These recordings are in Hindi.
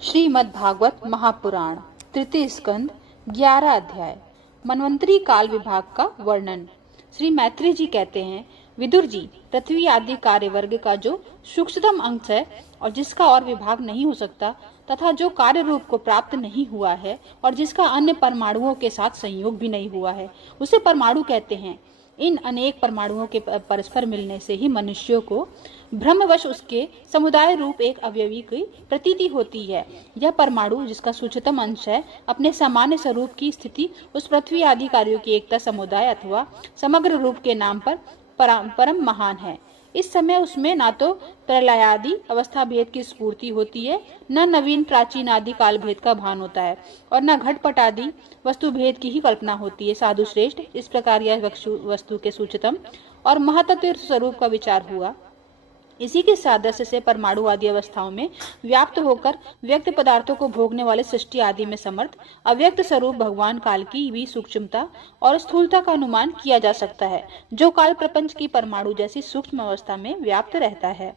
श्रीमद् भागवत महापुराण तृतीय स्कंद 11 अध्याय मनवंतरी काल विभाग का वर्णन। श्री मैत्री जी कहते हैं, विदुर जी, पृथ्वी आदि कार्य वर्ग का जो सूक्ष्मतम अंश है और जिसका और विभाग नहीं हो सकता तथा जो कार्य रूप को प्राप्त नहीं हुआ है और जिसका अन्य परमाणुओं के साथ संयोग भी नहीं हुआ है, उसे परमाणु कहते हैं। इन अनेक परमाणुओं के परस्पर मिलने से ही मनुष्यों को भ्रमवश उसके समुदाय रूप एक अवयवी की प्रतीति होती है। यह परमाणु, जिसका सूक्ष्मतम अंश है, अपने सामान्य स्वरूप की स्थिति उस पृथ्वी आदि कार्यों की एकता समुदाय अथवा समग्र रूप के नाम पर परम महान है। इस समय उसमें ना तो प्रलयादि अवस्था भेद की स्फूर्ति होती है, न नवीन प्राचीन आदि काल भेद का भान होता है और न घटपट आदि वस्तु भेद की ही कल्पना होती है। साधु श्रेष्ठ, इस प्रकार यह वस्तु के सूक्ष्मतम और महतत्व स्वरूप का विचार हुआ। इसी के सादृश्य से परमाणु आदि अवस्थाओं में व्याप्त होकर व्यक्त पदार्थों को भोगने वाले सृष्टि आदि में समर्थ अव्यक्त स्वरूप भगवान काल की भी सूक्ष्मता और स्थूलता का अनुमान किया जा सकता है, जो काल प्रपंच की परमाणु जैसी सूक्ष्म अवस्था में व्याप्त रहता है।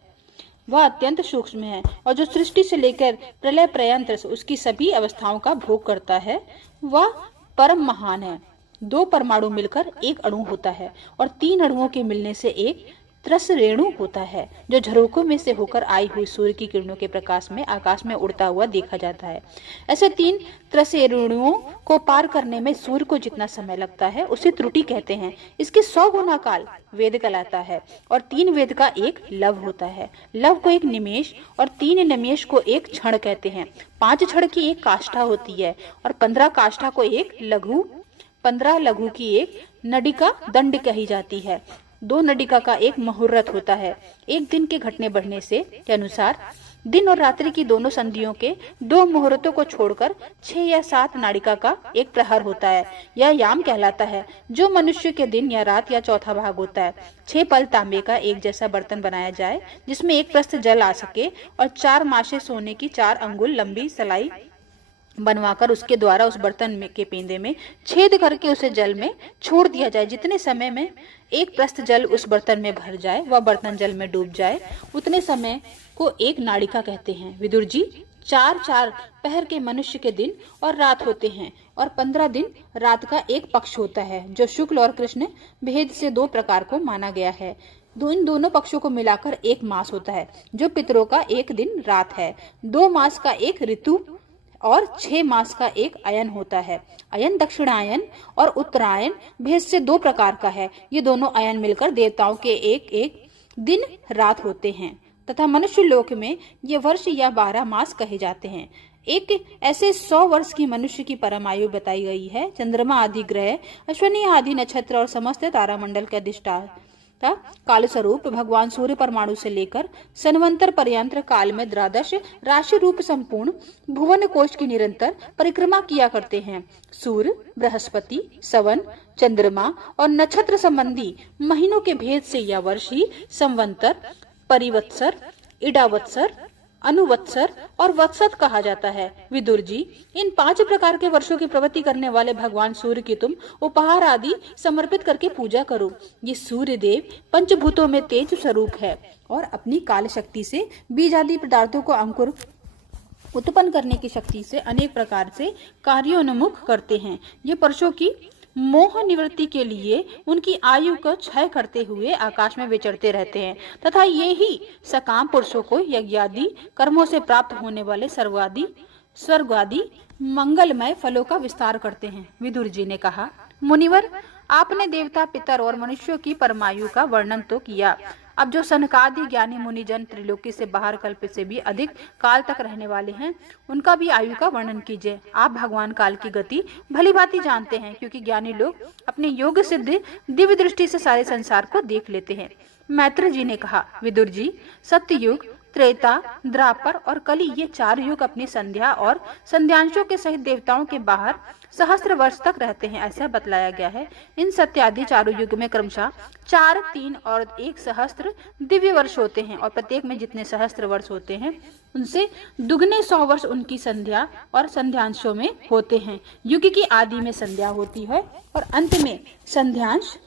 वह अत्यंत सूक्ष्म है और जो सृष्टि से लेकर प्रलय पर्यंत उसकी सभी अवस्थाओं का भोग करता है, वह परम महान है। दो परमाणु मिलकर एक अणु होता है और तीन अणुओं के मिलने से एक त्रस रेणु होता है, जो झरोकों में से होकर आई हुई सूर्य की किरणों के प्रकाश में आकाश में उड़ता हुआ देखा जाता है। ऐसे तीन त्रस रेणुओं को पार करने में सूर्य को जितना समय लगता है उसे त्रुटि कहते हैं। इसके 100 गुना काल वेद कहलाता है और 3 वेद का एक लव होता है। लव को एक निमेष और 3 निमेष को एक क्षण कहते हैं। 5 क्षण की एक काष्ठा होती है और 15 काष्ठा को एक लघु, 15 लघु की एक नडिका दंड कही जाती है। 2 नडिका का एक मुहूर्त होता है। एक दिन के घटने बढ़ने से के अनुसार दिन और रात्रि की दोनों संधियों के 2 मुहूर्तों को छोड़कर 6 या 7 नाड़िका का एक प्रहर होता है। यह याम कहलाता है, जो मनुष्य के दिन या रात या चौथा भाग होता है। 6 पल तांबे का एक जैसा बर्तन बनाया जाए जिसमें एक प्रस्थ जल आ सके और 4 मासे सोने की 4 अंगुल लंबी सलाई बनवाकर उसके द्वारा उस बर्तन में के पेंदे में छेद करके उसे जल में छोड़ दिया जाए। जितने समय में एक प्रस्थ जल उस बर्तन में भर जाए, वह बर्तन जल में डूब जाए, उतने समय को एक नाड़िका कहते हैं। विदुर जी, 4-4 पहर के मनुष्य के दिन और रात होते हैं और 15 दिन रात का एक पक्ष होता है, जो शुक्ल और कृष्ण भेद से 2 प्रकार को माना गया है। इन दोनों पक्षों को मिलाकर एक मास होता है, जो पितरों का एक दिन रात है। 2 मास का एक ऋतु और 6 मास का एक अयन होता है। अयन दक्षिणायन और उत्तरायण भेद से 2 प्रकार का है। ये दोनों अयन मिलकर देवताओं के एक एक दिन रात होते हैं तथा मनुष्य लोक में ये वर्ष या 12 मास कहे जाते हैं। एक ऐसे 100 वर्ष की मनुष्य की परम आयु बताई गई है। चंद्रमा आदि ग्रह, अश्विनी आदि नक्षत्र और समस्त तारामंडल के अधिष्ठाता काल स्वरूप भगवान सूर्य परमाणु से लेकर सन्वंतर पर्यंत काल में द्वादश राशि रूप संपूर्ण भुवन कोश की निरंतर परिक्रमा किया करते हैं। सूर्य, बृहस्पति, सवन, चंद्रमा और नक्षत्र संबंधी महीनों के भेद से यह वर्ष ही संवंतर, परिवत्सर, इडावत्सर, अनुवत्सर और वत्सर कहा जाता है। विदुर जी, इन 5 प्रकार के वर्षों की प्रवृत्ति करने वाले भगवान सूर्य की तुम उपहार आदि समर्पित करके पूजा करो। ये सूर्य देव पंचभूतों में तेज स्वरूप है और अपनी काल शक्ति से बीज आदि पदार्थों को अंकुर उत्पन्न करने की शक्ति से अनेक प्रकार से कार्योन्मुख करते हैं। ये पुरुषों की मोह निवृत्ति के लिए उनकी आयु को क्षय करते हुए आकाश में विचरते रहते हैं तथा ये ही सकाम पुरुषों को यज्ञादि कर्मों से प्राप्त होने वाले स्वर्गादि मंगलमय फलों का विस्तार करते हैं। विदुर जी ने कहा, मुनिवर, आपने देवता, पितर और मनुष्यों की परमायु का वर्णन तो किया। अब जो सनकादि ज्ञानी मुनिजन त्रिलोकी से बाहर कल्प से भी अधिक काल तक रहने वाले हैं, उनका भी आयु का वर्णन कीजिए। आप भगवान काल की गति भली भांति जानते हैं, क्योंकि ज्ञानी लोग अपने योग सिद्ध दिव्य दृष्टि से सारे संसार को देख लेते हैं। मैत्र जी ने कहा, विदुर जी, सत्ययुग, त्रेता, द्वापर और कली, ये 4 युग अपनी संध्या और संध्यांशों के सहित देवताओं के बाहर सहस्त्र वर्ष तक रहते हैं, ऐसा बतलाया गया है। इन सत्यादि 4 युग में क्रमशः 4, 3 और 1 सहस्त्र दिव्य वर्ष होते हैं और प्रत्येक में जितने सहस्त्र वर्ष होते हैं उनसे दुगने 100 वर्ष उनकी संध्या और संध्यांशों में होते हैं। युग की आदि में संध्या होती है और अंत में संध्यांश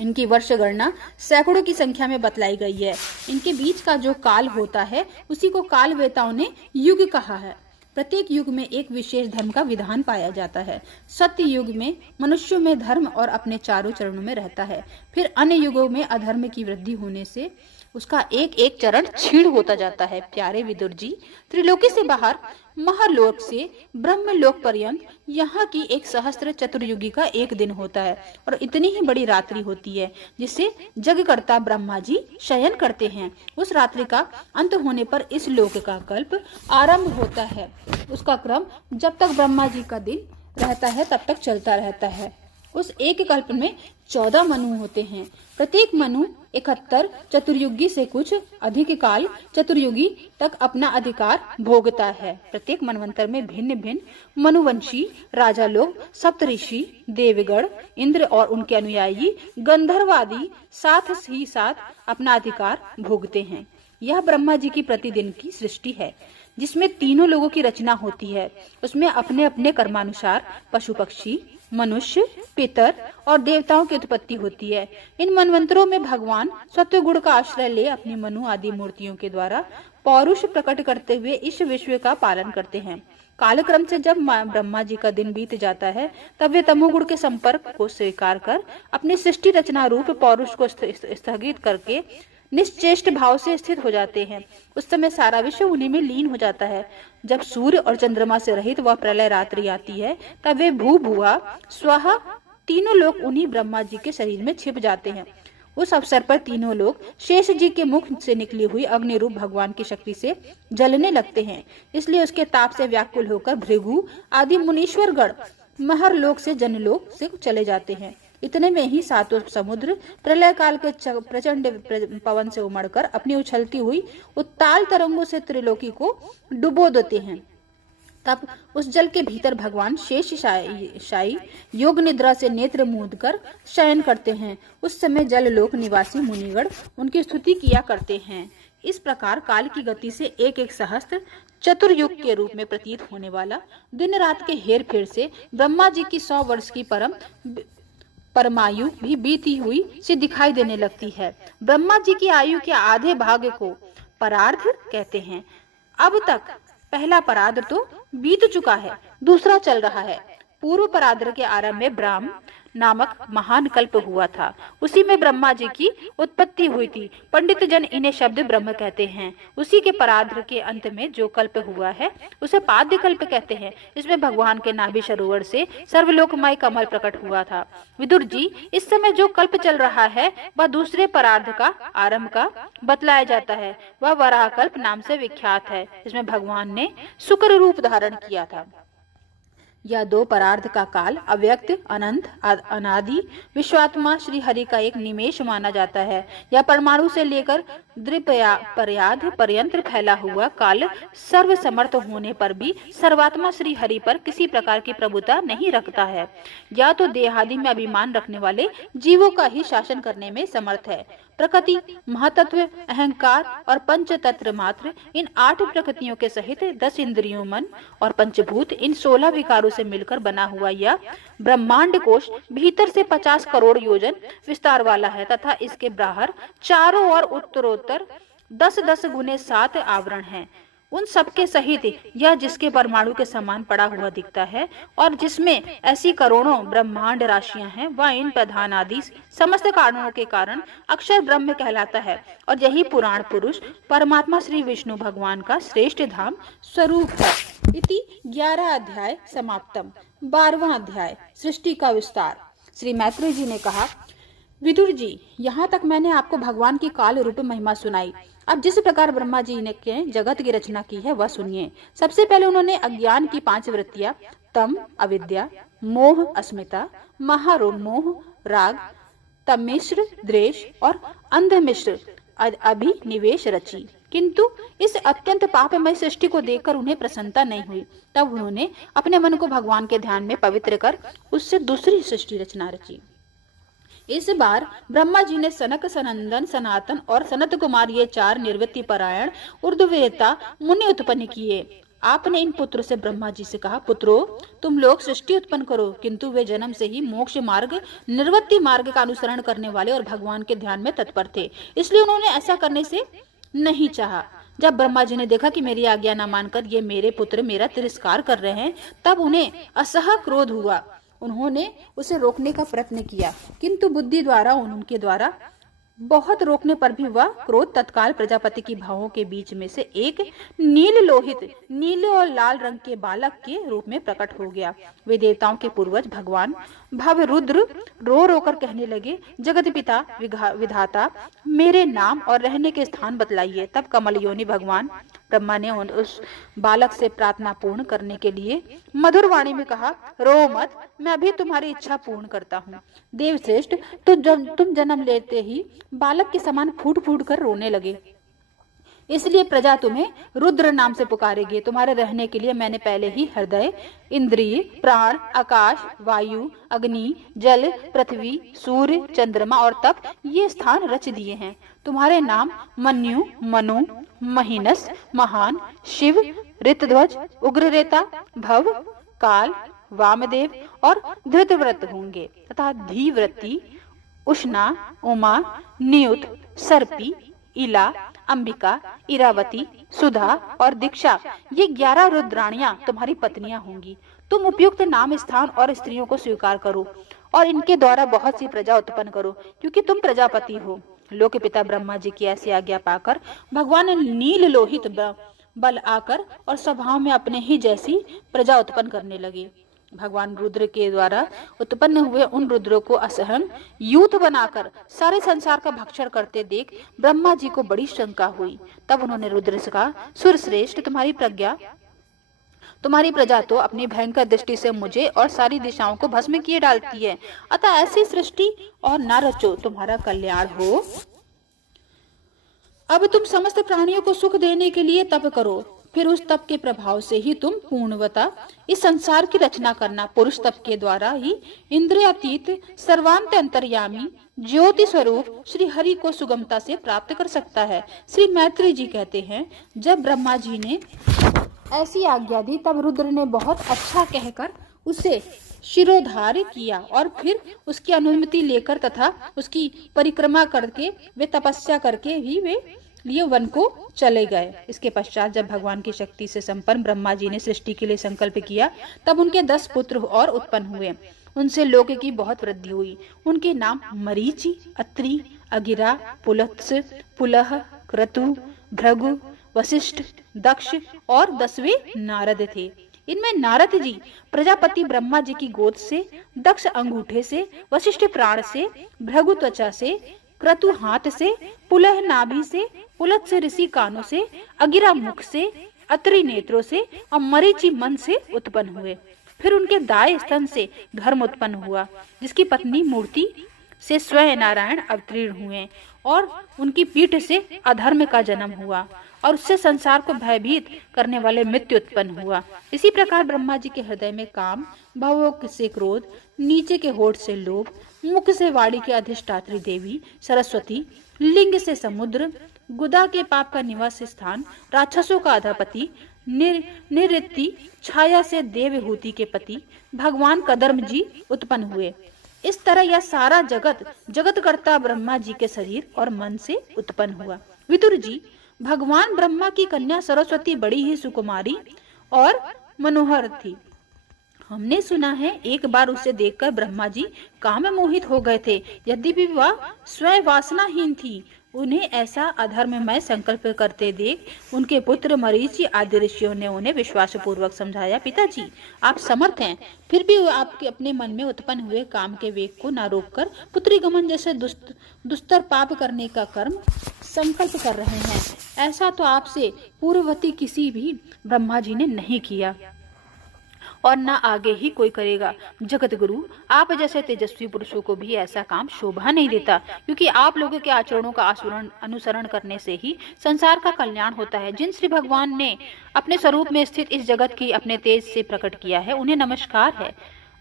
इनकी वर्ष गणना सैकड़ों की संख्या में बतलाई गई है। इनके बीच का जो काल होता है उसी को काल वेताओं ने युग कहा है। प्रत्येक युग में एक विशेष धर्म का विधान पाया जाता है। सत्य युग में मनुष्यों में धर्म और अपने चारों चरणों में रहता है। फिर अन्य युगों में अधर्म की वृद्धि होने से उसका एक एक चरण क्षीण होता जाता है। प्यारे विदुर जी, त्रिलोकी से बाहर महालोक से ब्रह्मलोक पर्यंत यहाँ की एक सहस्त्र चतुर्युगी का एक दिन होता है और इतनी ही बड़ी रात्रि होती है जिसे जगकर्ता ब्रह्मा जी शयन करते हैं। उस रात्रि का अंत होने पर इस लोक का कल्प आरंभ होता है। उसका क्रम जब तक ब्रह्मा जी का दिन रहता है तब तक चलता रहता है। उस एक कल्प में 14 मनु होते हैं। प्रत्येक मनु 71 चतुर्युगी से कुछ अधिक काल चतुर्युगी तक अपना अधिकार भोगता है। प्रत्येक मनवंतर में भिन्न भिन्न मनुवंशी राजा लोग, सप्तऋषि, देवगण, इंद्र और उनके अनुयायी गंधर्व आदि साथ ही साथ अपना अधिकार भोगते हैं। यह ब्रह्मा जी की प्रतिदिन की सृष्टि है जिसमें तीनों लोगों की रचना होती है। उसमें अपने अपने कर्मानुसार पशु पक्षी, मनुष्य, पितर और देवताओं की उत्पत्ति होती है। इन मनवंतरों में भगवान सत्व गुण का आश्रय ले अपनी मनु आदि मूर्तियों के द्वारा पौरुष प्रकट करते हुए इस विश्व का पालन करते हैं। कालक्रम से जब ब्रह्मा जी का दिन बीत जाता है तब वे तमोगुण के संपर्क को स्वीकार कर अपनी सृष्टि रचना रूप पौरुष को स्थगित करके निश्चेष्ट भाव से स्थित हो जाते हैं। उस समय सारा विश्व उन्हीं में लीन हो जाता है। जब सूर्य और चंद्रमा से रहित वह प्रलय रात्रि आती है तब वे भू भुआ स्वाहा तीनों लोग उन्हीं ब्रह्मा जी के शरीर में छिप जाते हैं। उस अवसर पर तीनों लोग शेष जी के मुख से निकली हुई अग्नि रूप भगवान की शक्ति से जलने लगते हैं। इसलिए उसके ताप से व्याकुल होकर भृगु आदि मुनीश्वर गण महरलोक से जनलोक से चले जाते हैं। इतने में ही सातों समुद्र प्रलय काल के प्रचंड पवन से उमड़कर अपनी उछलती हुई उत्ताल तरंगों से त्रिलोकी को डुबो देते हैं। तब उस जल के भीतर भगवान शेष शायी योग निद्रा से नेत्र मूंद कर शयन करते हैं। उस समय जल लोक निवासी मुनिगण उनकी स्तुति किया करते हैं। इस प्रकार काल की गति से एक एक सहस्त्र चतुर्युग के रूप में प्रतीत होने वाला दिन रात के हेर फेर से ब्रह्मा जी की 100 वर्ष की परमायु भी बीती हुई सी दिखाई देने लगती है। ब्रह्मा जी की आयु के आधे भाग को परार्ध कहते हैं। अब तक पहला परार्ध तो बीत चुका है, दूसरा चल रहा है। पूर्व परार्ध के आरंभ में ब्राह्म नामक महान कल्प हुआ था। उसी में ब्रह्मा जी की उत्पत्ति हुई थी। पंडित जन इन्हें शब्द ब्रह्म कहते हैं। उसी के परार्ध के अंत में जो कल्प हुआ है उसे पाद्य कल्प कहते हैं। इसमें भगवान के नाभि सरोवर से सर्वलोकमय कमल प्रकट हुआ था। विदुर जी, इस समय जो कल्प चल रहा है वह दूसरे परार्ध का आरंभ का बतलाया जाता है। वह वराह कल्प नाम से विख्यात है। इसमें भगवान ने शुक्र रूप धारण किया था। यह 2 परार्ध का काल अव्यक्त, अनंत, अनादि विश्वात्मा श्री हरि का एक निमेष माना जाता है। यह परमाणु से लेकर द्विपर्याद पर्यंत फैला हुआ काल सर्व समर्थ होने पर भी सर्वात्मा श्री हरि पर किसी प्रकार की प्रभुता नहीं रखता है। या तो देहादि में अभिमान रखने वाले जीवों का ही शासन करने में समर्थ है। प्रकृति, महातत्व, अहंकार और पंच तत्व मात्र इन 8 प्रकृतियों के सहित 10 इंद्रियों, मन और पंचभूत इन 16 विकारों से मिलकर बना हुआ यह ब्रह्मांड कोश भीतर से 50 करोड़ योजन विस्तार वाला है तथा इसके बाहर चारों ओर उत्तरोत्तर 10-10 गुने 7 आवरण हैं। उन सबके सहित यह जिसके परमाणु के समान पड़ा हुआ दिखता है और जिसमें ऐसी करोड़ों ब्रह्मांड राशियां हैं, वह इन प्रधान आदि समस्त कारणों के कारण अक्षर ब्रह्म कहलाता है और यही पुराण पुरुष परमात्मा श्री विष्णु भगवान का श्रेष्ठ धाम स्वरूप है। इति 11 अध्याय समाप्तम। 12वां अध्याय सृष्टि का विस्तार। श्री मैत्री जी ने कहा, विदुर जी, यहाँ तक मैंने आपको भगवान की काल रूप महिमा सुनाई। अब जिस प्रकार ब्रह्मा जी ने जगत की रचना की है वह सुनिए। सबसे पहले उन्होंने अज्ञान की 5 वृत्तियां तम अविद्या, मोह अस्मिता, महामोह राग, तमिश्र द्वेष और अंधमिश्र अभिनिवेश रची। किंतु इस अत्यंत पापमय सृष्टि को देखकर उन्हें प्रसन्नता नहीं हुई। तब उन्होंने अपने मन को भगवान के ध्यान में पवित्र कर उससे दूसरी सृष्टि रचना रची। इस बार ब्रह्मा जी ने सनक, सनंदन, सनातन और सनत कुमार ये 4 निर्वृत्ति परायण ऊर्ध्ववेता मुनि उत्पन्न किए। आपने इन पुत्र से ब्रह्मा जी से कहा, पुत्रों तुम लोग सृष्टि उत्पन्न करो, किंतु वे जन्म से ही मोक्ष मार्ग निर्वृत्ति मार्ग का अनुसरण करने वाले और भगवान के ध्यान में तत्पर थे, इसलिए उन्होंने ऐसा करने से नहीं चाहा। जब ब्रह्मा जी ने देखा कि मेरी आज्ञा न मानकर ये मेरे पुत्र मेरा तिरस्कार कर रहे हैं, तब उन्हें असह क्रोध हुआ। उन्होंने उसे रोकने का प्रयत्न किया, किंतु बुद्धि द्वारा उनके द्वारा बहुत रोकने पर भी वह क्रोध तत्काल प्रजापति की भावों के बीच में से एक नील लोहित नीले और लाल रंग के बालक के रूप में प्रकट हो गया। वे देवताओं के पूर्वज भगवान भव रुद्र रो रो कर कहने लगे, जगत पिता विधाता मेरे नाम और रहने के स्थान बतलाइए। तब कमल योनि भगवान ब्रह्मा ने उस बालक से प्रार्थना पूर्ण करने के लिए मधुर वाणी में कहा, रो मत, मैं अभी तुम्हारी इच्छा पूर्ण करता हूँ। देवश्रेष्ठ, तुम जन्म लेते ही बालक के समान फूट फूट कर रोने लगे, इसलिए प्रजा तुम्हें रुद्र नाम से पुकारेगी। तुम्हारे रहने के लिए मैंने पहले ही हृदय, इंद्रिय, प्राण, आकाश, वायु, अग्नि, जल, पृथ्वी, सूर्य, चंद्रमा और तप ये स्थान रच दिए हैं। तुम्हारे नाम मन्यु, मनु, महीनस, महान, शिव, ऋतध्वज, उग्ररेता, भव, काल, वामदेव और धृतव्रत होंगे तथा धीव्रती, उष्णा, उमा, नियुत, सर्पी, इला, अंबिका, इरावती, सुधा और दीक्षा ये 11 रुद्राणियां तुम्हारी पत्नियां होंगी। तुम उपयुक्त नाम, स्थान और स्त्रियों को स्वीकार करो और इनके द्वारा बहुत सी प्रजा उत्पन्न करो, क्योंकि तुम प्रजापति हो। लोक पिता ब्रह्मा जी की ऐसी आज्ञा पाकर भगवान नील लोहित बल आकर और स्वभाव में अपने ही जैसी प्रजा उत्पन्न करने लगे। भगवान रुद्र के द्वारा उत्पन्न हुए उन रुद्रों को असहन यूथ बनाकर सारे संसार का भक्षण करते देख ब्रह्मा जी को बड़ी शंका हुई। तब उन्होंने रुद्र से कहा, सुरश्रेष्ठ, तुम्हारी प्रजा तो अपनी भयंकर दृष्टि से मुझे और सारी दिशाओं को भस्म किए डालती है, अतः ऐसी सृष्टि और न रचो, तुम्हारा कल्याण हो। अब तुम समस्त प्राणियों को सुख देने के लिए तप करो, फिर उस तप के प्रभाव से ही तुम पूर्णवता इस संसार की रचना करना। पुरुष तप के द्वारा ही इंद्रियातीत सर्वांत अंतर्यामी ज्योति स्वरूप श्री हरि को सुगमता से प्राप्त कर सकता है। श्री मैत्री जी कहते हैं, जब ब्रह्मा जी ने ऐसी आज्ञा दी तब रुद्र ने बहुत अच्छा कहकर उसे शिरोधार्य किया और फिर उसकी अनुमति लेकर तथा उसकी परिक्रमा करके वे तपस्या करके ही वे लिए वन को चले गए। इसके पश्चात जब भगवान की शक्ति से संपन्न ब्रह्मा जी ने सृष्टि के लिए संकल्प किया तब उनके 10 पुत्र और उत्पन्न हुए। उनसे लोक की बहुत वृद्धि हुई। उनके नाम मरीचि, अत्रि, अगिरा, पुलत्स, पुलह, क्रतु, भृगु, वशिष्ठ, दक्ष और 10वें नारद थे। इनमें नारद जी प्रजापति ब्रह्मा जी की गोद से, दक्ष अंगूठे से, वशिष्ठ प्राण से, भृगु त्वचा से, क्रतु हाथ से, पुलह नाभि से, पुलत्स ऋषि कानों से, अगिरा मुख से, अत्रि नेत्रों से और मरीचि मन से उत्पन्न हुए। फिर उनके दाएं स्तन से धर्म उत्पन्न हुआ, जिसकी पत्नी मूर्ति से स्वयं नारायण अवतीर्ण हुए और उनकी पीठ से अधर्म का जन्म हुआ और उससे संसार को भयभीत करने वाले मृत्यु उत्पन्न हुआ। इसी प्रकार ब्रह्मा जी के हृदय में काम, भवों से क्रोध, नीचे के होठ से लोभ, मुख से वाणी के अधिष्ठात्री देवी सरस्वती, लिंग से समुद्र, गुदा के पाप का निवास स्थान, राक्षसों का अधिपति, निवृत्ति छाया से देवहूति के पति भगवान कदर्म जी उत्पन्न हुए। इस तरह यह सारा जगतकर्ता ब्रह्मा जी के शरीर और मन से उत्पन्न हुआ। विदुर जी, भगवान ब्रह्मा की कन्या सरस्वती बड़ी ही सुकुमारी और मनोहर थी। हमने सुना है एक बार उसे देखकर ब्रह्मा जी काम मोहित हो गए थे। यद्यपि वह स्वयं वासनाहीन थी, उन्हें ऐसा अधर्ममय संकल्प करते देख उनके पुत्र मरीचि आदि ऋषियों ने उन्हें विश्वास पूर्वक समझाया, पिताजी आप समर्थ हैं, फिर भी आपके अपने मन में उत्पन्न हुए काम के वेग को न रोककर पुत्री गमन जैसे दुस्तर पाप करने का कर्म संकल्प कर रहे हैं। ऐसा तो आपसे पूर्ववर्ती किसी भी ब्रह्मा जी ने नहीं किया और न आगे ही कोई करेगा। जगत गुरु, आप जैसे तेजस्वी पुरुषों को भी ऐसा काम शोभा नहीं देता, क्योंकि आप लोगों के आचरणों का अनुसरण करने से ही संसार का कल्याण होता है। जिन श्री भगवान ने अपने स्वरूप में स्थित इस जगत की अपने तेज से प्रकट किया है, उन्हें नमस्कार है।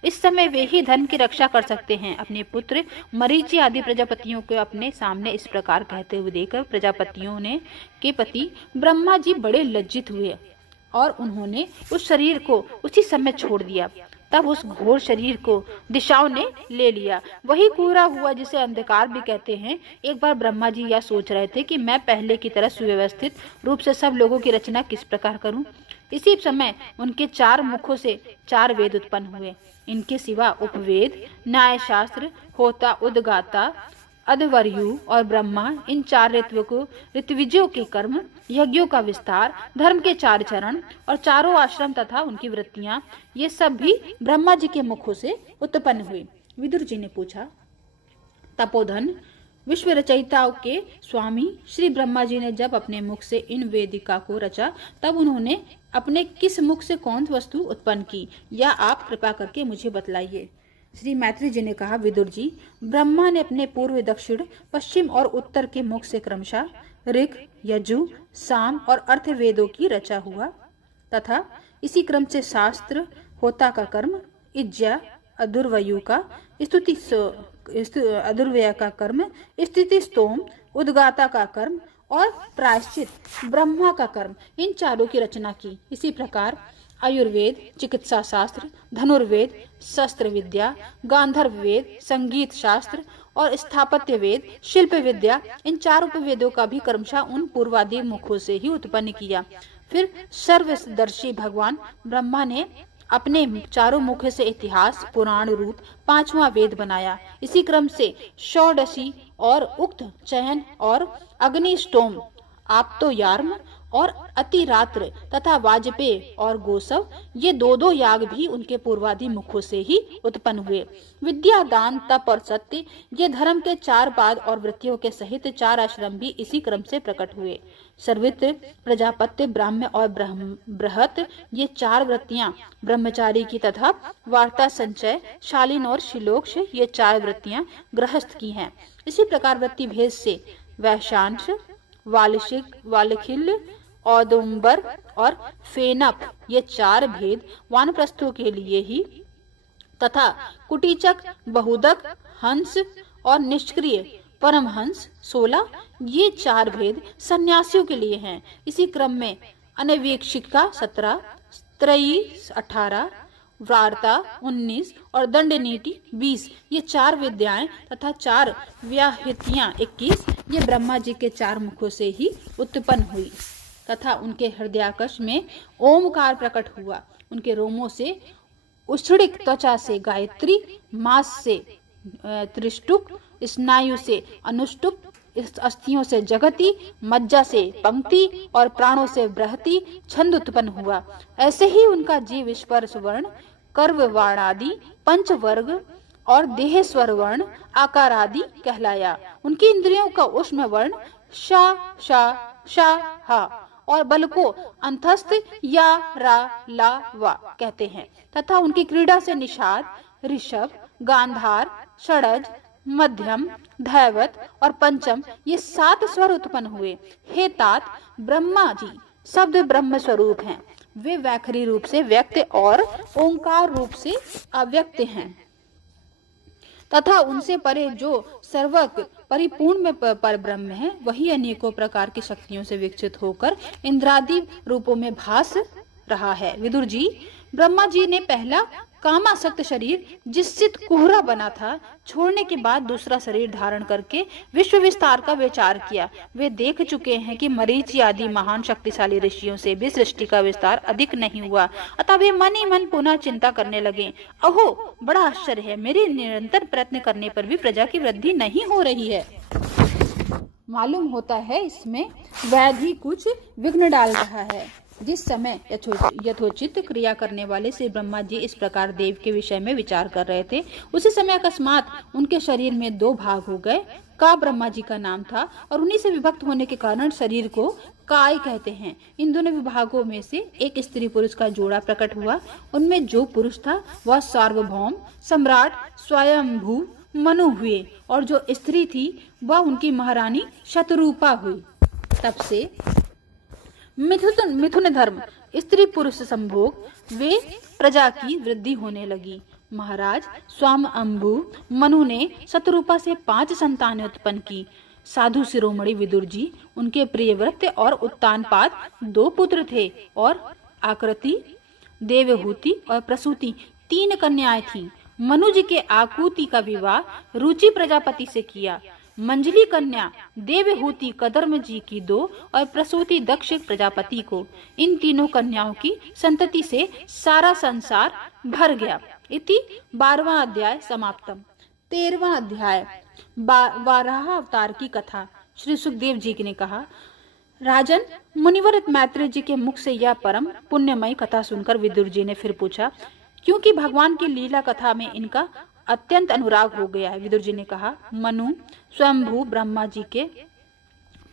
इस समय वे ही धन की रक्षा कर सकते हैं। अपने पुत्र मरीचि आदि प्रजापतियों को अपने सामने इस प्रकार कहते हुए देखकर प्रजापतियों ने के पति ब्रह्मा जी बड़े लज्जित हुए। और उन्होंने उस शरीर को उसी समय छोड़ दिया। तब उस घोर शरीर को दिशाओं ने ले लिया। वही पूरा हुआ जिसे अंधकार भी कहते हैं। एक बार ब्रह्मा जी यह सोच रहे थे कि मैं पहले की तरह सुव्यवस्थित रूप से सब लोगों की रचना किस प्रकार करूं। इसी समय उनके 4 मुखों से 4 वेद उत्पन्न हुए। इनके सिवा उपवेद, न्याय शास्त्र, होता, उद्गाता, अध्वर्यु और ब्रह्मा, इन 4 ऋत्विजों के कर्म, यज्ञों का विस्तार, धर्म के 4 चरण और चारों आश्रम तथा उनकी वृत्तियां, ये सब भी ब्रह्मा जी के मुखों से उत्पन्न हुए। विदुर जी ने पूछा, तपोधन, विश्व रचयिताओं के स्वामी श्री ब्रह्मा जी ने जब अपने मुख से इन वेदिका को रचा, तब उन्होंने अपने किस मुख से कौन वस्तु उत्पन्न की, या आप कृपा करके मुझे बतलाइए। श्री मैत्री जी ने कहा, विदुर जी, ब्रह्मा ने अपने पूर्व, दक्षिण, पश्चिम और उत्तर के मुख से क्रमशः ऋग, यजु, साम और अर्थ वेदों की रचा हुआ तथा इसी क्रम से शास्त्र, होता का कर्म, इज्जा, अधुर्वयु का स्तुति, अधुर्व्यय का कर्म, स्थिति, स्तोम, उद्गाता का कर्म और प्रायश्चित, ब्रह्मा का कर्म, इन 4 की रचना की। इसी प्रकार आयुर्वेद, चिकित्सा शास्त्र, धनुर्वेद, शस्त्र विद्या, गांधर्व वेद, संगीत शास्त्र और स्थापत्य वेद, शिल्प विद्या, इन 4 उपवेदों का भी क्रमशः उन पूर्वादि मुखों से ही उत्पन्न किया। फिर सर्वदर्शी भगवान ब्रह्मा ने अपने 4 मुखों से इतिहास, पुराण रूप 5वां वेद बनाया। इसी क्रम से षोडशी और उक्त चयन और अग्निष्टोम, आप्तोयार्म और अतिरात्र तथा वाजपेय और गोसव, ये 2 याग भी उनके पूर्वादि मुखों से ही उत्पन्न हुए। विद्या, दान, तप और सत्य, ये धर्म के 4 पाद और वृत्तियों के सहित 4 आश्रम भी इसी क्रम से प्रकट हुए। सर्वित्र, प्रजापत्य, ब्राह्म्य और बृहत, ये 4 वृत्तियां ब्रह्मचारी की तथा वार्ता, संचय, शालीन और शिलोक्ष, ये 4 वृत्तियां गृहस्थ की हैं। इसी प्रकार वृत्ति भेद से वैशांश, वालखिल्य, औदुंबर और फेनक, ये 4 भेद वानप्रस्थों के लिए ही तथा कुटीचक, बहुदक, हंस और निष्क्रिय परमहंस 16, ये 4 भेद सन्यासियों के लिए हैं। इसी क्रम में अनवीक्षिका 17, त्रयी 18, वार्ता 19 और दंडनीति 20, ये 4 विद्याएं तथा 4 व्याहृतियां 21, ये ब्रह्मा जी के 4 मुखों से ही उत्पन्न हुई तथा उनके हृदयाकश में ओमकार प्रकट हुआ। उनके रोमों से उच्छृंखलित, त्वचा से गायत्री, मांस से त्रिष्टुप, स्नायु से अनुष्टुप, अस्थियों से जगति, मज्जा से पंक्ति और प्राणों से बृहति छंद उत्पन्न हुआ। ऐसे ही उनका जीव स्पर्श वर्ण, कर्व वाणादि, पंच वर्ग और देह स्वर वर्ण, आकार आदि कहलाया। उनकी इंद्रियों का उष्म वर्ण शा शा शा हा और बल को अंतस्थ या रा ला वा कहते हैं तथा उनकी क्रीड़ा से निषाद, ऋषभ, गांधार, षडज, मध्यम, धैवत और पंचम, ये 7 स्वर उत्पन्न हुए। हे तात, ब्रह्मा जी शब्द ब्रह्म स्वरूप हैं। वे वैखरी रूप से व्यक्त और ओंकार रूप से अव्यक्त हैं तथा उनसे परे जो सर्वक परिपूर्ण में पर ब्रह्म है, वही अनेकों प्रकार की शक्तियों से विकसित होकर इंद्रादि रूपों में भास रहा है। विदुर जी, ब्रह्मा जी ने पहला कामासक्त शरीर जिससे कुहरा बना था छोड़ने के बाद दूसरा शरीर धारण करके विश्व विस्तार का विचार किया। वे देख चुके हैं कि मरीचि आदि महान शक्तिशाली ऋषियों से भी सृष्टि का विस्तार अधिक नहीं हुआ, अतः वे मन ही मन पुनः चिंता करने लगे। अहो, बड़ा आश्चर्य है, मेरे निरंतर प्रयत्न करने पर भी प्रजा की वृद्धि नहीं हो रही है। मालूम होता है इसमें वैध ही कुछ विघ्न डाल रहा है। जिस समय यथोचित क्रिया करने वाले श्री ब्रह्मा जी इस प्रकार देव के विषय में विचार कर रहे थे, उसी समय अकस्मात उनके शरीर में 2 भाग हो गए। का ब्रह्मा जी का नाम था और उन्हीं से विभक्त होने के कारण शरीर को काय कहते हैं। इन दोनों विभागों में से एक स्त्री पुरुष का जोड़ा प्रकट हुआ। उनमें जो पुरुष था वह सार्वभौम सम्राट स्वयंभू मनु हुए और जो स्त्री थी वह उनकी महारानी शतरूपा हुई। तब से मिथुन धर्म, स्त्री पुरुष संभोग, वे प्रजा की वृद्धि होने लगी। महाराज स्वामअंभु मनु ने शतरूपा से 5 संतानें उत्पन्न की। साधु शिरोमणि विदुर जी, उनके प्रियव्रत और उत्तानपाद 2 पुत्र थे और आकृति, देवहूति और प्रसूति 3 कन्याएं थीं। मनु जी के आकुति का विवाह रुचि प्रजापति से किया। मंजली कन्या देवहूति कदर्म जी की 2 और प्रसूति दक्ष प्रजापति को। इन तीनों कन्याओं की संतति से सारा संसार भर गया। इति 12वां अध्याय समाप्तम। 13वां अध्याय वाराह अवतार की कथा। श्री सुखदेव जी ने कहा, राजन, मुनिवर मैत्रेय जी के मुख से यह परम पुण्यमयी कथा सुनकर विदुर जी ने फिर पूछा, क्योंकि भगवान की लीला कथा में इनका अत्यंत अनुराग हो गया है। विदुर जी ने कहा, मनु स्वयंभू ब्रह्मा जी के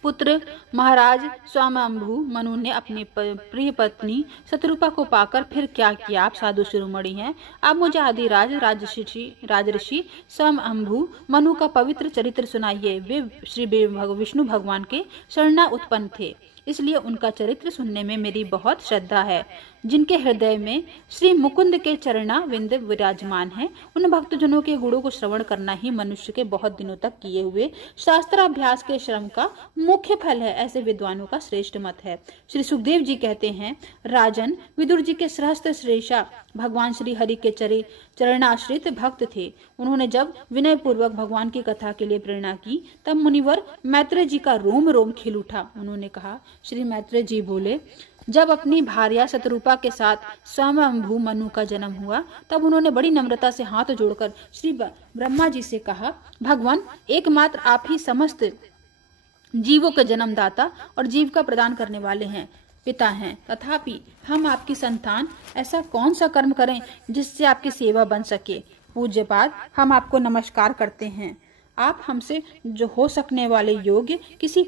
पुत्र महाराज स्वयंभू मनु ने अपनी प्रिय पत्नी शतरूपा को पाकर फिर क्या किया। आप साधु शिरोमणि हैं, आप मुझे आदिराज राजऋषि स्वयंभू मनु का पवित्र चरित्र सुनाइए। वे श्री विष्णु भगवान के शरणा उत्पन्न थे, इसलिए उनका चरित्र सुनने में मेरी बहुत श्रद्धा है। जिनके हृदय में श्री मुकुंद के चरणा विंद विराजमान है, उन भक्तजनों के गुणों को श्रवण करना ही मनुष्य के बहुत दिनों तक किए हुए शास्त्राभ्यास के श्रम का मुख्य फल है, ऐसे विद्वानों का श्रेष्ठ मत है। श्री सुखदेव जी कहते हैं, राजन, विदुर जी के सहस्त्र श्रेष्ठा भगवान श्री हरि के चरणाश्रित भक्त थे। उन्होंने जब विनय पूर्वक भगवान की कथा के लिए प्रेरणा की, तब मुनिवर मैत्रेय जी का रोम रोम खिल उठा। उन्होंने कहा, श्री मैत्रेय जी बोले, जब अपनी भार्या शतरूपा के साथ स्वयंभू मनु का जन्म हुआ, तब उन्होंने बड़ी नम्रता से हाथ जोड़कर श्री ब्रह्मा जी से कहा, भगवान, एकमात्र आप ही समस्त जीवों के जन्मदाता और जीव का प्रदान करने वाले हैं, पिता हैं। तथापि हम आपकी संतान ऐसा कौन सा कर्म करें जिससे आपकी सेवा बन सके। पूज्यपाद, हम आपको नमस्कार करते हैं। आप हमसे जो हो सकने वाले योग्य किसी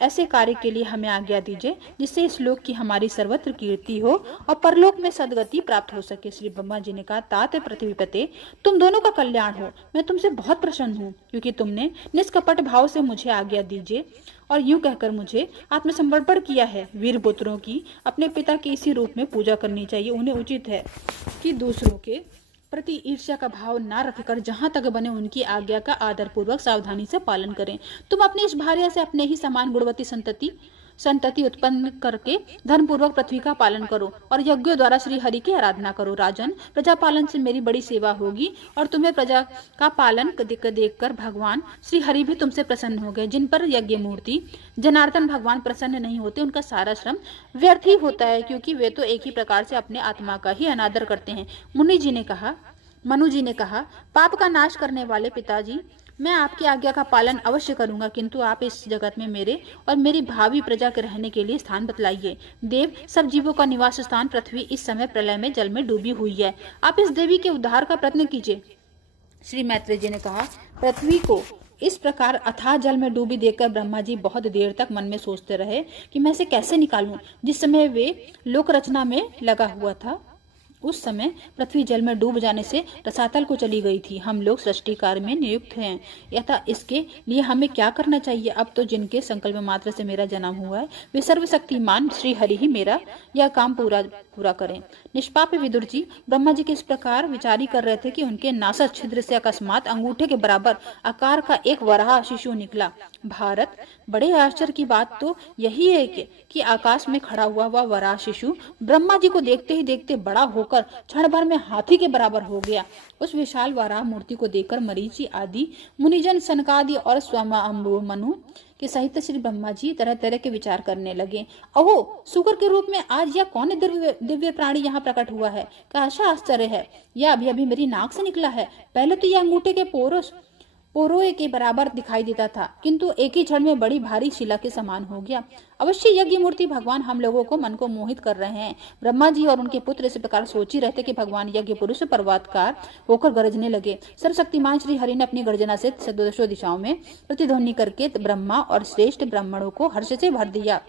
ऐसे कार्य के लिए हमें आज्ञा दीजिए, जिससे इस लोक की हमारी सर्वत्र कीर्ति हो और परलोक में सदगति प्राप्त हो सके। श्री ब्रह्मा जी ने कहा, तात पृथ्वीपते, तुम दोनों का कल्याण हो। मैं तुमसे बहुत प्रसन्न हूँ, क्योंकि तुमने निष्कपट भाव से मुझे आज्ञा दीजिए और यूं कहकर मुझे आत्मसमर्पण किया है। वीर पुत्रों की अपने पिता के इसी रूप में पूजा करनी चाहिए। उन्हें उचित है कि दूसरों के प्रति ईर्ष्या का भाव ना रखकर जहां तक बने उनकी आज्ञा का आदर पूर्वक सावधानी से पालन करें। तुम अपनी इस भार्या से अपने ही समान गुणवती संतति उत्पन्न करके धर्म पूर्वक पृथ्वी का पालन करो और यज्ञों द्वारा श्री हरि की आराधना करो। राजन, प्रजा पालन से मेरी बड़ी सेवा होगी और तुम्हें प्रजा का पालन देखकर भगवान श्री हरि भी तुमसे प्रसन्न हो गए। जिन पर यज्ञ मूर्ति जनार्दन भगवान प्रसन्न नहीं होते, उनका सारा श्रम व्यर्थ ही होता है, क्योंकि वे तो एक ही प्रकार से अपने आत्मा का ही अनादर करते हैं। मनु जी ने कहा, पाप का नाश करने वाले पिताजी, मैं आपकी आज्ञा का पालन अवश्य करूंगा, किंतु आप इस जगत में मेरे और मेरी भावी प्रजा के रहने के लिए स्थान बतलाइए। देव, सब जीवों का निवास स्थान पृथ्वी इस समय प्रलय में जल में डूबी हुई है। आप इस देवी के उद्धार का प्रयत्न कीजिए। श्री मैत्रेय जी ने कहा, पृथ्वी को इस प्रकार अथाह जल में डूबी देखकर ब्रह्मा जी बहुत देर तक मन में सोचते रहे कि मैं इसे कैसे निकालूं। जिस समय वे लोक रचना में लगा हुआ था, उस समय पृथ्वी जल में डूब जाने से रसातल को चली गई थी। हम लोग सृष्टि कार्य में नियुक्त हैं, यथा इसके लिए हमें क्या करना चाहिए। अब तो जिनके संकल्प मात्र से मेरा जन्म हुआ है, वे सर्वशक्तिमान श्री हरि ही मेरा यह काम पूरा करें। निष्पाप विदुर जी ब्रह्मा जी के इस प्रकार विचारी कर रहे थे कि उनके नासक छिद्र से अकस्मात अंगूठे के बराबर आकार का एक वराह शिशु निकला। भारत, बड़े आश्चर्य की बात तो यही है कि आकाश में खड़ा हुआ वह वराह शिशु ब्रह्मा जी को देखते ही देखते बड़ा होकर क्षण भर में हाथी के बराबर हो गया। उस विशाल वराह मूर्ति को देखकर मरीचि आदि मुनिजन, सनकादि और स्वयंभू मनु के सहित श्री ब्रह्मा जी तरह तरह के विचार करने लगे। अहो, सुकर के रूप में आज यह कौन दिव्य प्राणी यहाँ प्रकट हुआ है? कैसा आश्चर्य है! यह अभी अभी मेरी नाक से निकला है। पहले तो यह अंगूठे के पोरोए के बराबर दिखाई देता था, किंतु एक ही क्षण में बड़ी भारी शिला के समान हो गया। अवश्य यज्ञ मूर्ति भगवान हम लोगों को मन को मोहित कर रहे हैं। ब्रह्मा जी और उनके पुत्र इस प्रकार सोच ही रहते कि भगवान यज्ञ पुरुष पर्वतकार होकर गरजने लगे। सर्वशक्तिमान श्री हरि ने अपनी गर्जना से चतुर्दशों दिशाओं में प्रतिध्वनि करके ब्रह्मा और श्रेष्ठ ब्राह्मणों को हर्ष से भर दिया।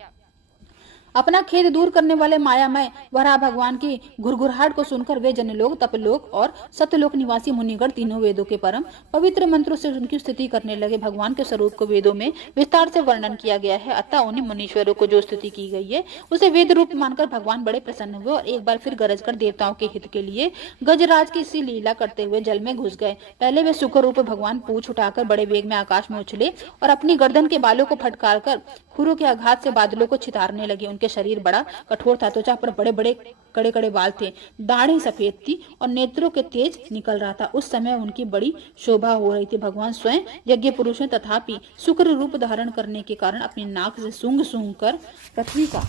अपना खेद दूर करने वाले मायामय वराह भगवान की घुरघुराहट को सुनकर वे जनलोक, तपलोक और सत्यलोक निवासी मुनिगण तीनों वेदों के परम पवित्र मंत्रों से उनकी स्तुति करने लगे। भगवान के स्वरूप को वेदों में विस्तार से वर्णन किया गया है, अतः उन्हीं मुनीश्वरों को जो स्तुति की गई है उसे वेद रूप मानकर भगवान बड़े प्रसन्न हुए और एक बार फिर गरज कर देवताओं के हित के लिए गजराज की सी लीला करते हुए जल में घुस गए। पहले वे सुख रूप भगवान पूंछ उठाकर बड़े वेग में आकाश में उछले और अपनी गर्दन के बालों को फटकार कर खुरों के आघात से बादलों को छितारने लगे। उनके शरीर बड़ा कठोर था, त्वचा पर बड़े बड़े कड़े कड़े बाल थे, दाढ़ें सफेद थी और नेत्रों के तेज निकल रहा था। उस समय उनकी बड़ी शोभा हो रही थी। भगवान स्वयं यज्ञ पुरुष हैं, तथापि शुक्र रूप धारण करने के कारण अपनी नाक से सूंघ सूंघ कर पृथ्वी का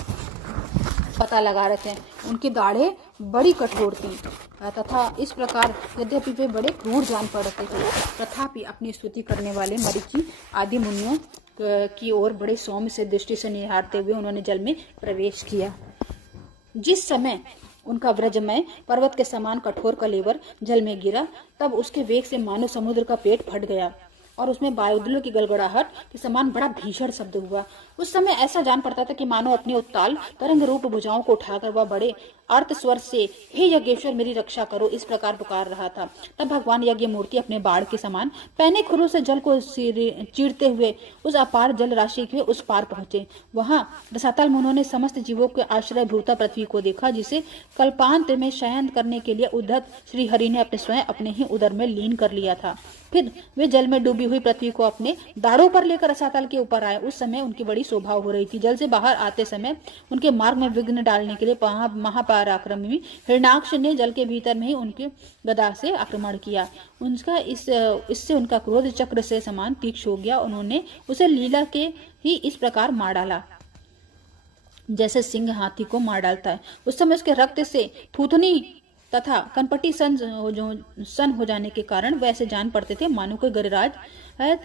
पता लगा रहे थे। उनकी दाढ़ें बड़ी कठोर थी तथा इस प्रकार यद्यपि वे बड़े क्रूर जान पड़ते थे, तथापि अपनी स्तुति करने वाले मरीचि आदि मुनियों की ओर बड़े सौम्य से दृष्टि से निहारते हुए उन्होंने जल में प्रवेश किया। जिस समय उनका वज्रमय पर्वत के समान कठोर कलेवर जल में गिरा, तब उसके वेग से मानो समुद्र का पेट फट गया और उसमें वायुदलों की गड़गड़ाहट के समान बड़ा भीषण शब्द हुआ। उस समय ऐसा जान पड़ता था कि मानो अपनी उत्ताल तरंग रूप भुजाओं को उठाकर वह बड़े अर्थ स्वर से हे यज्ञेश्वर मेरी रक्षा करो इस प्रकार पुकार रहा था। तब भगवान यज्ञ मूर्ति अपने बाढ़ के समान पहने खुरों से जल को चीरते हुए उस अपार जल राशि के उस पार पहुंचे। वहां रसातल मुनों ने समस्त जीवों के आश्रय भूता पृथ्वी को देखा, जिसे कल्पांत में शयन करने के लिए उद्धत श्री हरि ने अपने स्वयं अपने ही उदर में लीन कर लिया था। फिर वे जल में डूबी हुई पृथ्वी को अपने दाढ़ों पर लेकर रसातल के ऊपर आए। उस समय उनकी बड़ी शोभा हो रही थी। जल से बाहर आते समय उनके मार्ग में विघ्न डालने के लिए महापराक्रमी हिरण्याक्ष ने जल के भीतर में ही उनके गदा से आक्रमण किया। उनका इससे उनका क्रोध चक्र से समान तीक्ष्ण हो गया। उन्होंने उसे लीला के ही इस प्रकार मार डाला जैसे सिंह हाथी को मार डालता है। उस समय उसके रक्त से थूथनी तथा कनपटी सन हो जाने के कारण वैसे जान पड़ते थे मानो कोई गजराज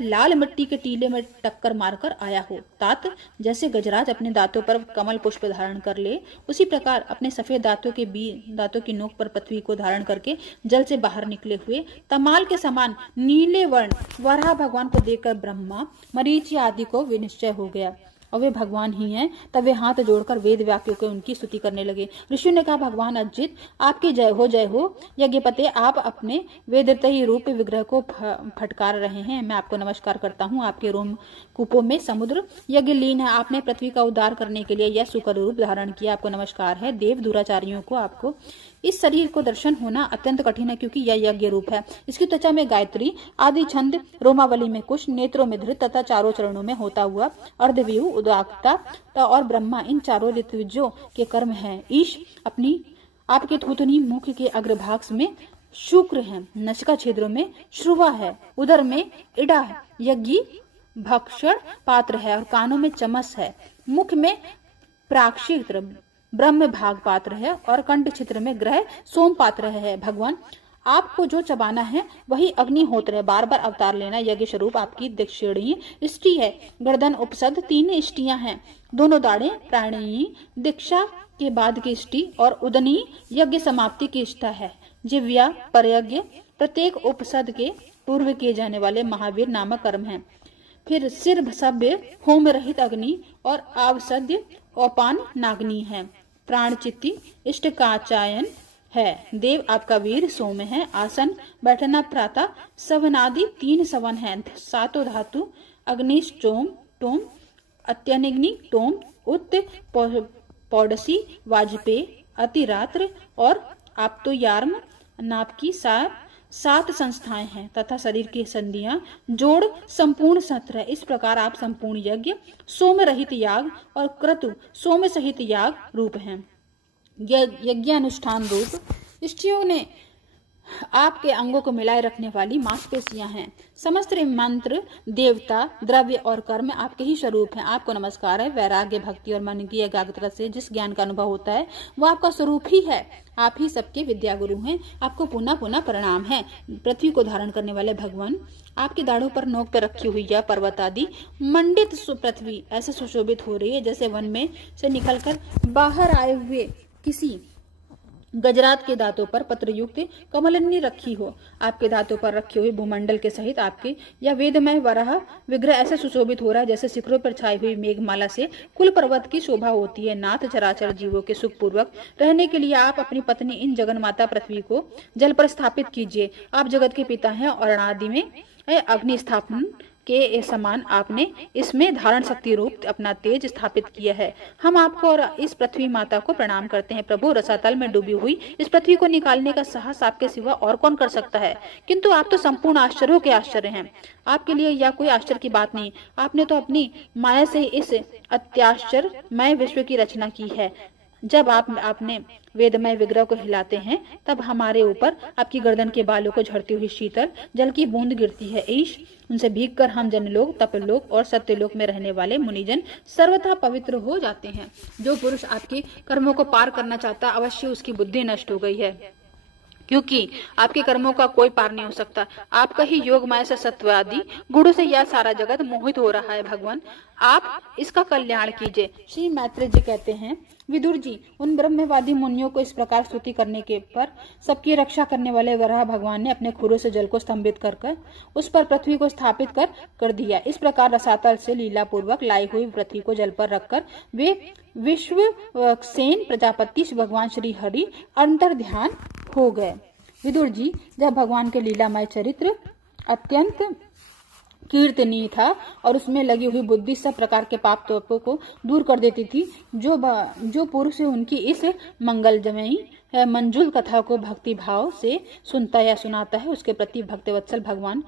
लाल मिट्टी के टीले में टक्कर मारकर आया हो। तात जैसे गजराज अपने दांतों पर कमल पुष्प धारण कर ले, उसी प्रकार अपने सफेद दांतों की नोक पर पृथ्वी को धारण करके जल से बाहर निकले हुए तमाल के समान नीले वर्ण वराह भगवान को देखकर ब्रह्मा मरीचि आदि को विनिश्चय हो गया और वे भगवान ही हैं। तब वे हाथ जोड़कर वेद वाक्यों को उनकी स्तुति करने लगे। ऋषि ने कहा, भगवान अजित आपकी जय हो यज्ञपते, आप अपने वेदतही रूप विग्रह को फटकार रहे हैं। मैं आपको नमस्कार करता हूँ। आपके रोम कूपों में समुद्र यज्ञ लीन है। आपने पृथ्वी का उद्धार करने के लिए यह सुकर रूप धारण किया। आपको नमस्कार है। देव दुराचारियों को आपको इस शरीर को दर्शन होना अत्यंत कठिन है, क्योंकि यह यज्ञ रूप है। इसकी त्वचा में गायत्री आदि छंद, रोमावली में कुश, नेत्रों में धृत तथा चारों चरणों में होता हुआ अर्धव्यूह, उदात्तता और ब्रह्मा, इन चारों ऋत्विजों के कर्म है। ईश अपनी आपके थूथनी मुख के अग्रभाग में शुक्र है, नसिका छिद्रों में श्रुवा है, उदर में इड़ा है, यज्ञी भक्षण पात्र है और कानों में चमस है। मुख में प्राक्षित्र ब्रह्म भाग पात्र है और कंठ छिद्र में ग्रह सोम पात्र है। भगवान आपको जो चबाना है वही अग्निहोत्र है। बार बार अवतार लेना यज्ञ स्वरूप आपकी दक्षिणी इष्टि है। गर्दन उपसद 3 इष्टियां हैं। दोनों दाढ़ें प्राणी दीक्षा के बाद की इष्टि और उदनी यज्ञ समाप्ति की इष्टा है। जिव्या परयज्ञ प्रत्येक उपसद के पूर्व किए जाने वाले महावीर नामक कर्म है। फिर सिर सभ्य होम रहित अग्नि और आवसद्य औपान नागनी है। प्राण चित्ती इष्ट काचायन है। देव आपका वीर सोम है। आसन बैठना प्रातः सवनादि 3 सवन है। 7 धातु अग्निष्टोम टोम अत्यनिग्नि टोम उत्त पौडसी वाजपेय अतिरात्र और आप्तोयार्म नाप की 7 संस्थाएं हैं तथा शरीर की संधियां जोड़ संपूर्ण 17। इस प्रकार आप संपूर्ण यज्ञ सोम रहित याग और क्रतु सोम सहित याग रूप हैं। यज्ञानुष्ठान रूप इष्टियों ने आपके अंगों को मिलाए रखने वाली मांसपेशियां हैं। समस्त मंत्र, देवता, द्रव्य और कर्म आपके ही स्वरूप हैं। आपको नमस्कार है। वैराग्य, भक्ति और मन की एकाग्रता से जिस ज्ञान का अनुभव होता है वो आपका स्वरूप ही है। आप ही सबके विद्या गुरु हैं। आपको पुनः पुनः प्रणाम है। पृथ्वी को धारण करने वाले भगवान, आपकी दाढ़ों पर नोक पर रखी हुई यह पर्वत आदि मंडित पृथ्वी ऐसे सुशोभित हो रही है जैसे वन में से निकलकर बाहर आए हुए किसी गजरात के दांतों पर पत्रयुक्त कमलनी रखी हो। आपके दांतों पर रखे हुए भूमंडल के सहित आपके यह वेदमय वराह विग्रह ऐसे सुशोभित हो रहा है जैसे शिखरों पर छाई हुई मेघमाला से कुल पर्वत की शोभा होती है। नाथ चराचर जीवों के सुखपूर्वक रहने के लिए आप अपनी पत्नी इन जगन्माता पृथ्वी को जल पर स्थापित कीजिए। आप जगत के पिता हैं और अनादि में अग्नि स्थापन के समान आपने इसमें धारण शक्ति रूप अपना तेज स्थापित किया है। हम आपको और इस पृथ्वी माता को प्रणाम करते हैं। प्रभु, रसातल में डूबी हुई इस पृथ्वी को निकालने का साहस आपके सिवा और कौन कर सकता है? किंतु आप तो संपूर्ण आश्चर्यों के आश्चर्य हैं। आपके लिए यह कोई आश्चर्य की बात नहीं। आपने तो अपनी माया से इस अत्याश्चर्यमय विश्व की रचना की है। जब आपने वेदमय विग्रह को हिलाते हैं, तब हमारे ऊपर आपकी गर्दन के बालों को झड़ती हुई शीतल जल की बूंद गिरती है। ईश, उनसे भीगकर हम जनलोक, तपलोक और सत्यलोक में रहने वाले मुनिजन सर्वथा पवित्र हो जाते हैं। जो पुरुष आपके कर्मों को पार करना चाहता, अवश्य उसकी बुद्धि नष्ट हो गई है, क्योंकि आपके कर्मों का कोई पार नहीं हो सकता। आपका ही योग माया से सत्व आदि गुणों से यह सारा जगत मोहित हो रहा है। भगवान, आप इसका कल्याण कीजिए। श्री मैत्रेय जी कहते हैं, विदुर जी, उन ब्रह्मवादी मुनियों को इस प्रकार स्तुति करने के पर सबकी रक्षा करने वाले वराह भगवान ने अपने खुरों से जल को स्तंभित कर उस पर पृथ्वी को स्थापित कर दिया। इस प्रकार रसातल से लीला पूर्वक लाई हुई पृथ्वी को जल पर रखकर वे विश्व सेन प्रजापति भगवान श्री हरि अंतर ध्यान हो गए। विदुर जी, जब भगवान के लीलामय चरित्र अत्यंत कीर्तनीय था और उसमें लगी हुई बुद्धि सब प्रकार के पाप तत्वों को दूर कर देती थी, जो पुरुष उनकी इस मंगलमयी मंजुल कथा को भक्ति भाव से सुनता या सुनाता है, उसके प्रति भक्तवत्सल भगवान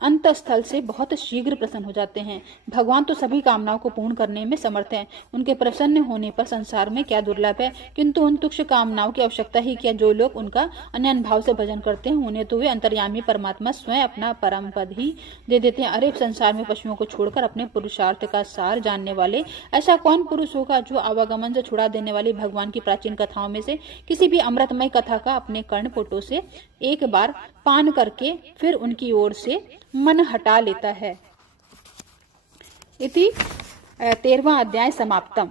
अंतस्थल से बहुत शीघ्र प्रसन्न हो जाते हैं। भगवान तो सभी कामनाओं को पूर्ण करने में समर्थ हैं। उनके प्रसन्न होने पर संसार में क्या दुर्लभ है, किंतु उन तुच्छ कामनाओं की आवश्यकता ही क्या। जो लोग उनका अन्य भाव से भजन करते हैं, उन्हें तो वे अंतर्यामी परमात्मा स्वयं अपना परम पद ही दे देते हैं। अरे, संसार में पशुओं को छोड़कर अपने पुरुषार्थ का सार जानने वाले ऐसा कौन पुरुष होगा जो आवागमन से छुड़ा देने वाली भगवान की प्राचीन कथाओं में से किसी भी अमृतमय कथा का अपने कर्णपुटों से एक बार पान करके फिर उनकी ओर से मन हटा लेता है। इति 13वां अध्याय समाप्तम।